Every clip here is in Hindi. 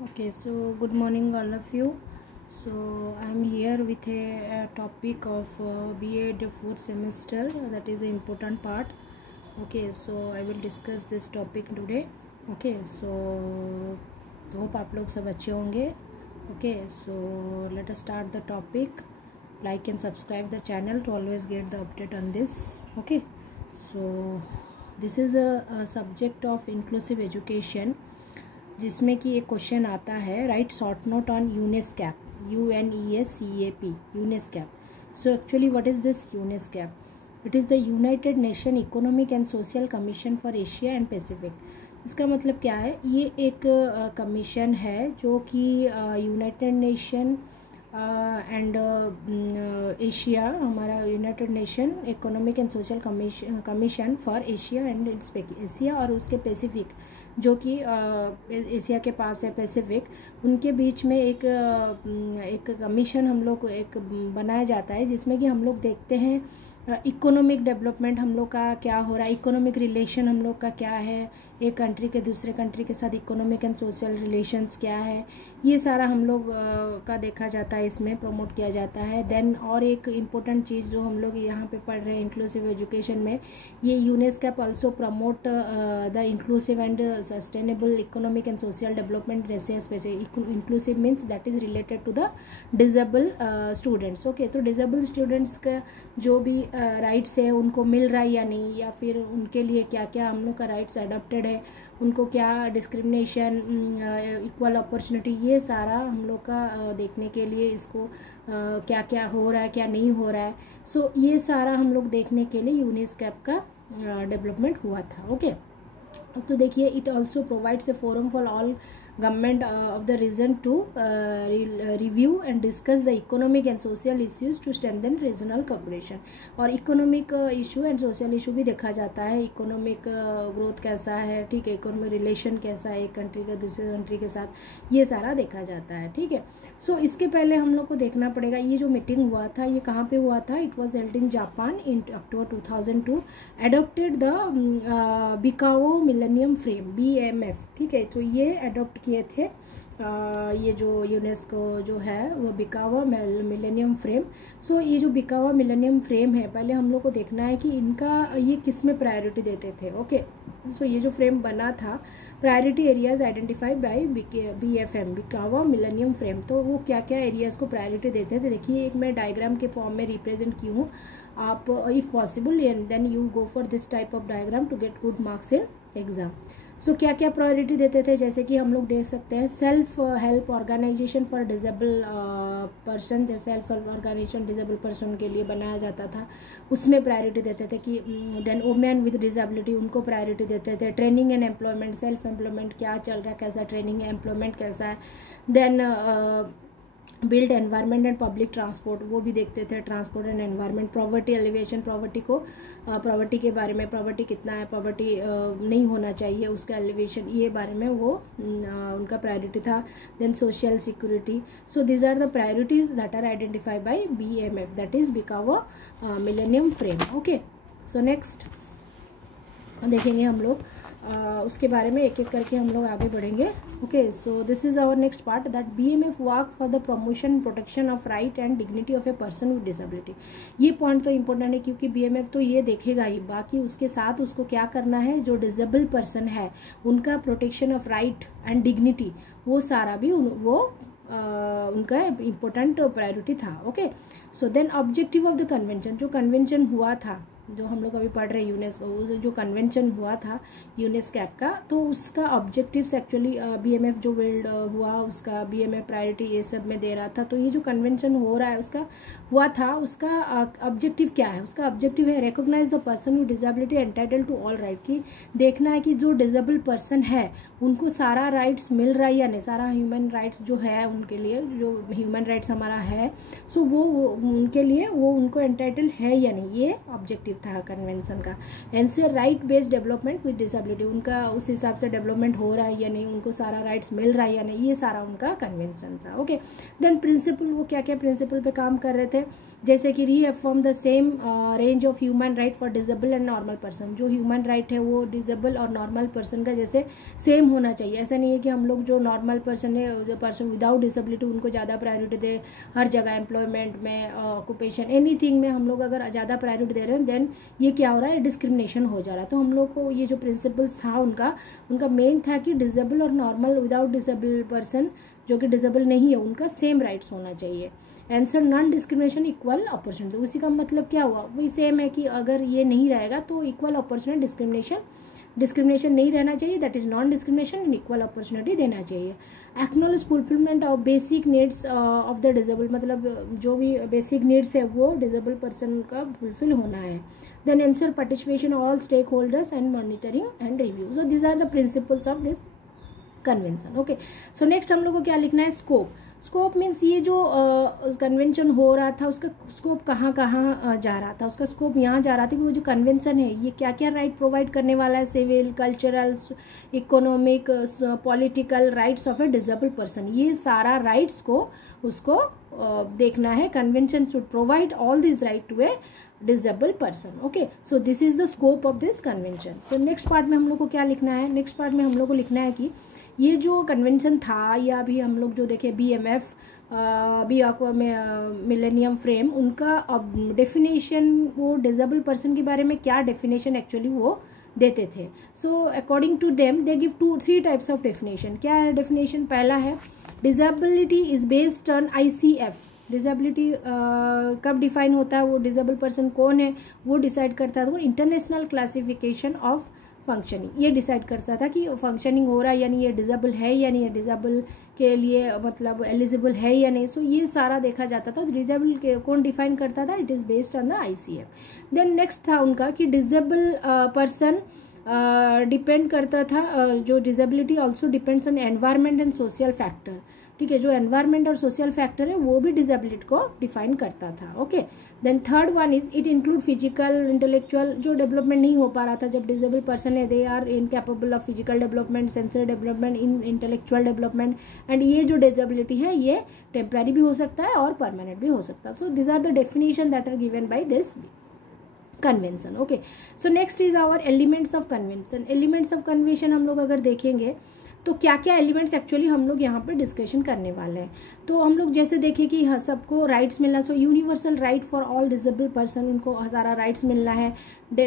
Okay, so good morning, all of you. So I'm here with a topic of B.Ed fourth semester. That is the important part. Okay, so I will discuss this topic today. Okay, so hope आप लोग सब अच्छे होंगे. Okay, so let us start the topic. Like and subscribe the channel to always get the update on this. Okay, so this is a subject of inclusive education, जिसमें कि एक क्वेश्चन आता है, write short note on UNESCAP, UNESCAP, UNESCAP. So actually what is this UNESCAP? It is the United Nation Economic and Social Commission for Asia and Pacific. इसका मतलब क्या है? ये एक कमीशन है जो कि यूनाइटेड नेशन एंड एशिया, हमारा United Nation Economic and Social Commission for Asia and Asia और उसके पैसिफिक, जो कि एशिया के पास है पैसिफिक, उनके बीच में एक कमीशन हम लोग को एक बनाया जाता है, जिसमें कि हम लोग देखते हैं इकोनॉमिक डेवलपमेंट हम लोग का क्या हो रहा है, इकोनॉमिक रिलेशन हम लोग का क्या है, एक कंट्री के दूसरे कंट्री के साथ इकोनॉमिक एंड सोशल रिलेशंस क्या है, ये सारा हम लोग का देखा जाता है, इसमें प्रमोट किया जाता है. देन और एक इम्पोर्टेंट चीज़ जो हम लोग यहाँ पे पढ़ रहे हैं इंक्लूसिव एजुकेशन में, ये UNESCAP also promote the inclusive and sustainable economic and social development. Inclusive means that is related to the disable students. Okay, तो डिजेबल स्टूडेंट्स का जो भी राइट्स है उनको मिल रहा है या नहीं, या फिर उनके लिए क्या क्या हम लोग का राइट्स अडॉप्टेड है, उनको क्या डिस्क्रिमिनेशन, इक्वल अपॉर्चुनिटी, ये सारा हम लोग का देखने के लिए इसको क्या क्या हो रहा है क्या नहीं हो रहा है. सो ये सारा हम लोग देखने के लिए यूनेस्कैप का डेवलपमेंट हुआ था. ओके, तो देखिए, it also provides a forum for all government of the region to review and discuss the economic and social issues to strengthen regional cooperation. और economic issue and social issue भी देखा जाता है, इकोनॉमिक ग्रोथ कैसा है, ठीक है, इकोनॉमिक रिलेशन कैसा है एक कंट्री का दूसरे कंट्री के साथ, ये सारा देखा जाता है. ठीक है, सो इसके पहले हम लोग को देखना पड़ेगा ये जो मीटिंग हुआ था ये कहाँ पे हुआ था. It was held in Japan in October 2002. Adopted the Biwako millennium frame, BMF. ठीक है, तो ये एडोप्ट किए थे ये जो यूनेस्को जो है वो बिकावा मिलेनियम फ्रेम. सो ये जो बिकावा मिलेनियम फ्रेम है, पहले हम लोग को देखना है कि इनका ये किस में प्रायोरिटी देते थे. ओके, सो ये जो फ्रेम बना था, priority areas identified by BFM, Biwako millennium frame. तो वो क्या क्या एरियाज को प्रायोरिटी देते थे, देखिए एक मैं डायग्राम के फॉर्म में रिप्रेजेंट की हूँ. आप if possible then you go for this type of diagram to get good marks in exam. So क्या क्या प्रायोरिटी देते थे, जैसे कि हम लोग देख सकते हैं self help organization for disable person, जैसे self help organization disable person के लिए बनाया जाता था, उसमें प्रायोरिटी देते थे. कि देन वुमेन विद डिजेबिलिटी, उनको प्रायोरिटी देते थे. Training and employment, self employment क्या चल रहा है, कैसा ट्रेनिंग है, एम्प्लॉयमेंट कैसा है. Then build environment and public transport, वो भी देखते थे, transport and environment. Poverty alleviation, poverty को प्रॉवर्टी के बारे में, प्रॉवर्टी कितना है, प्रॉवर्टी नहीं होना चाहिए, उसका एलिवेशन, ये बारे में वो उनका प्रायोरिटी था. Then social security. So these are the priorities that are identified by BMF, that is Biwako millennium frame. Okay, so next देखेंगे हम लोग उसके बारे में एक एक करके हम लोग आगे बढ़ेंगे. Okay, so this is our next part, that BMF work for the promotion protection of right and dignity of a person with disability. ये पॉइंट तो इंपॉर्टेंट है, क्योंकि BMF तो ये देखेगा ही, बाकी उसके साथ उसको क्या करना है, जो डिसेबल पर्सन है उनका protection of right and dignity, वो सारा भी वो उनका इम्पोर्टेंट प्रायोरिटी था. Okay, so then objective of the convention, जो कन्वेंशन हुआ था, जो हम लोग अभी पढ़ रहे हैं यूनेस्को, जो कन्वेंशन हुआ था यूनेस्कैप का, तो उसका ऑब्जेक्टिव्स एक्चुअली BMF जो बिल्ड हुआ उसका BMF प्रायोरिटी ये सब में दे रहा था. तो ये जो कन्वेंशन हो रहा है उसका हुआ था, उसका ऑब्जेक्टिव क्या है? उसका ऑब्जेक्टिव है recognise the person with disability entitled to all right, की देखना है कि जो डिसेबल पर्सन है उनको सारा राइट्स मिल रहा है या नहीं, सारा ह्यूमन राइट्स जो है उनके लिए, जो ह्यूमन राइट्स हमारा है, सो वो उनके लिए वो उनको एंटाइटल है या नहीं, ये ऑब्जेक्टिव था कन्वेंशन का. Ensure right based development with disability, उनका उस हिसाब से डेवलपमेंट हो रहा है या नहीं, उनको सारा राइट्स मिल रहा है या नहीं, ये सारा उनका कन्वेंशन था. ओके, देन प्रिंसिपल, वो क्या क्या प्रिंसिपल पे काम कर रहे थे, जैसे कि reaffirm the same range of human right for disable and normal person. जो ह्यूमन राइट है वो डिजेबल और नॉर्मल पर्सन का जैसे सेम होना चाहिए। ऐसा नहीं है कि हम लोग जो नॉर्मल पर्सन है, जो पर्सन विदाउट डिसेबिलिटी, उनको ज़्यादा प्रायोरिटी दे हर जगह, एम्प्लॉयमेंट में, ऑक्यूपेशन, एनीथिंग में हम लोग अगर ज़्यादा प्रायोरिटी दे रहे हैं, देन ये क्या हो रहा है, डिस्क्रिमिनेशन हो जा रहा है। तो हम लोग को ये जो प्रिंसिपल्स था उनका मेन था कि डिसेबल और नॉर्मल विदाउट डिसेबल पर्सन जो कि डिसेबल नहीं है, उनका सेम राइट्स होना चाहिए। Answer non discrimination equal opportunity. उसी का मतलब क्या हुआ, वही सेम है कि अगर ये नहीं रहेगा तो इक्वल अपॉर्चुनिटी, डिस्क्रिमिनेशन नहीं रहना चाहिए, that is non discrimination and equal opportunity देना चाहिए। Acknowledge fulfilment of basic needs of the disable, मतलब जो भी बेसिक नीड्स है वो डिसेबल पर्सन का फुलफिल होना है। Then answer participation all stakeholders and monitoring and review. So these are the principles of this convention. Okay, so next हम लोग को क्या लिखना है, स्कोप। स्कोप मीन्स ये जो कन्वेंशन हो रहा था उसका स्कोप कहाँ कहाँ जा रहा था, उसका स्कोप यहाँ जा रहा था कि वो जो कन्वेंशन है ये क्या क्या राइट प्रोवाइड करने वाला है, civil, cultural, economic, political rights of a disable person, ये सारा राइट्स को उसको देखना है। Convention should provide all this right to a disable person. Okay, so this is the scope of this convention. तो नेक्स्ट पार्ट में हम लोग को क्या लिखना है, नेक्स्ट पार्ट में हम लोग को लिखना है कि ये जो कन्वेंशन था, या अभी हम लोग जो देखे BMF, मिलेनियम फ्रेम, उनका डेफिनेशन, वो डिसेबल पर्सन के बारे में क्या डेफिनेशन एक्चुअली वो देते थे। So according to them they give 3 types of definition. क्या है डेफिनेशन, पहला है disability is based on ICF। Disability कब डिफाइन होता है, वो डिसेबल पर्सन कौन है वो डिसाइड करता है, वो इंटरनेशनल क्लासिफिकेशन ऑफ फंक्शनिंग, ये डिसाइड करता था कि फंक्शनिंग हो रहा है यानी ये डिसेबल है या नहीं, डिसेबल के लिए मतलब एलिजिबल है या नहीं। सो ये सारा देखा जाता था। डिसेबल के कौन डिफाइन करता था, it is based on the ICF। Then next था उनका कि डिसेबल पर्सन डिपेंड करता था, जो disability also depends on environment and social factor. ठीक है, जो एनवायरमेंट और सोशल फैक्टर है वो भी डिसेबिलिटी को डिफाइन करता था। Okay, then third one is it include physical, intellectual, जो डेवलपमेंट नहीं हो पा रहा था जब डिसेबल पर्सन है, they are incapable of physical development, sensory development, intellectual development. And ये जो डिसेबिलिटी है ये टेम्पररी भी हो सकता है और परमानेंट भी हो सकता है। So this are the definition that are given by this convention. Okay, so next is our elements of convention. Elements of convention हम लोग अगर देखेंगे तो क्या क्या एलिमेंट्स एक्चुअली हम लोग यहाँ पे डिस्कशन करने वाले हैं। तो हम लोग जैसे देखें कि सबको राइट्स मिलना, so universal right for all disable person, उनको सारा राइट्स मिलना है।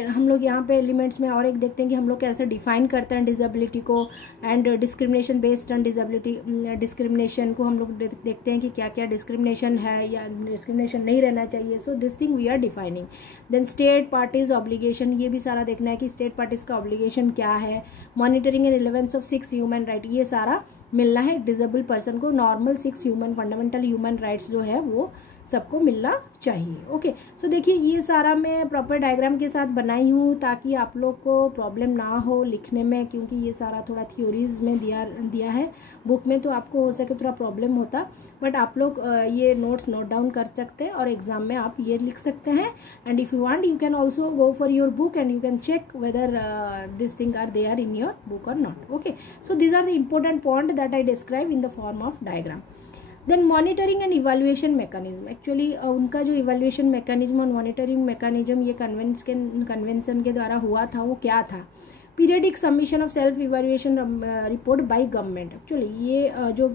हम लोग यहाँ पे एलिमेंट्स में और एक देखते हैं कि हम लोग कैसे डिफाइन करते हैं डिसेबिलिटी को, and discrimination based on disability, discrimination को हम लोग देखते हैं कि क्या क्या डिस्क्रिमिनेशन है या डिस्क्रिमिनेशन नहीं रहना चाहिए। So this thing we are defining. Then state parties obligation, ये भी सारा देखना है कि स्टेट पार्टीज का ऑब्लिगेशन क्या है। Monitoring and relevance of 6 human right, ये सारा मिलना है डिसेबल पर्सन को। Normal 6 human fundamental human rights जो है वो सबको मिलना चाहिए। ओके, सो देखिए ये सारा मैं प्रॉपर डायग्राम के साथ बनाई हूँ ताकि आप लोग को प्रॉब्लम ना हो लिखने में, क्योंकि ये सारा थोड़ा थ्योरीज में दिया है बुक में, तो आपको हो सके थोड़ा प्रॉब्लम होता, बट आप लोग ये नोट्स नोट डाउन कर सकते हैं और एग्जाम में आप ये लिख सकते हैं। And if you want you can also go for your book and you can check whether this thing are there in your book और not. Okay, so these are the important point that I describe in the form of diagram. Then monitoring and evaluation mechanism, actually उनका जो इवैल्यूएशन मैकेनिज्म और मॉनिटरिंग मैकेनिज्म ये कन्वेंशन के द्वारा हुआ था, वो क्या था। Periodic submission of self evaluation report by government, actually ये जो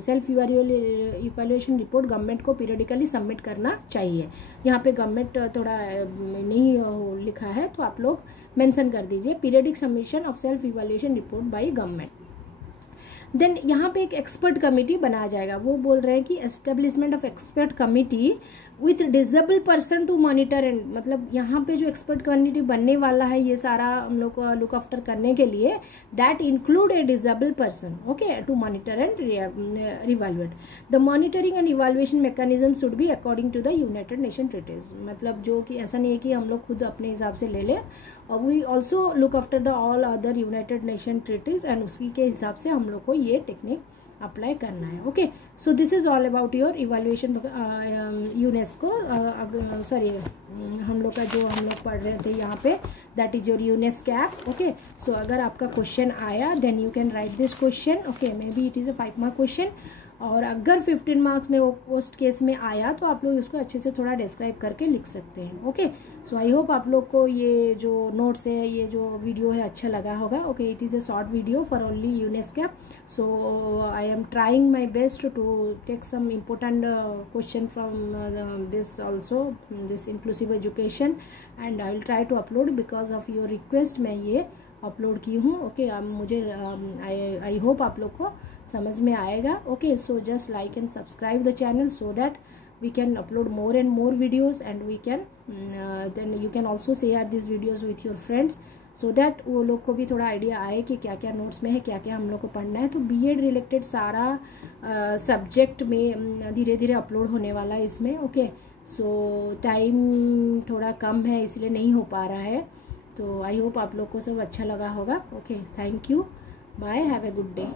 सेल्फ इवैल्यूएशन रिपोर्ट गवर्नमेंट को पीरियडिकली सबमिट करना चाहिए। यहाँ पे गवर्नमेंट थोड़ा नहीं लिखा है तो आप लोग मेंशन कर दीजिए, periodic submission of self evaluation report by government. Then यहाँ पे एक एक्सपर्ट कमेटी बनाया जाएगा, वो बोल रहे हैं कि establishment of expert committee with disable person to monitor and, मतलब यहाँ पे जो एक्सपर्ट कमेटी बनने वाला है ये सारा हम लोग को लुक आफ्टर करने के लिए, that include a disable person, okay, to monitor and revaluate. The monitoring and evaluation mechanism should be according to the United Nation treaties, मतलब जो कि ऐसा नहीं है कि हम लोग खुद अपने हिसाब से ले लें, और we also look after the all other United Nation treaties and उसी के हिसाब से हम लोग को ये टेक्निक अप्लाई करना है। Okay, so this is all about your evaluation UNESCO, sorry हम लोग का जो हम लोग पढ़ रहे थे यहाँ पे, that is your UNESCAP. Okay, so अगर आपका क्वेश्चन आया then you can write this question, okay, maybe it is a 5 mark question, और अगर 15 मार्क्स में पोस्ट केस में आया तो आप लोग इसको अच्छे से थोड़ा डिस्क्राइब करके लिख सकते हैं। ओके, सो आई होप आप लोग को ये जो नोट्स है, ये जो वीडियो है अच्छा लगा होगा। Okay, it is a short video for only UNESCAP, so I am trying my best to take some important question from this also, this inclusive education, and I will try to upload because of your request मैं ये अपलोड की हूँ। ओके, मुझे आई होप आप लोग को समझ में आएगा। Okay, so just like and subscribe the channel so that we can upload more and more videos, and we can then you can also share these videos with your friends so that वो लोग को भी थोड़ा आइडिया आए कि क्या क्या नोट्स में है, क्या क्या हम लोग को पढ़ना है। तो बीएड रिलेटेड सारा सब्जेक्ट में धीरे धीरे अपलोड होने वाला है इसमें। ओके, सो टाइम थोड़ा कम है इसलिए नहीं हो पा रहा है, तो आई होप आप लोग को सब अच्छा लगा होगा। Okay, thank you, bye, have a good day.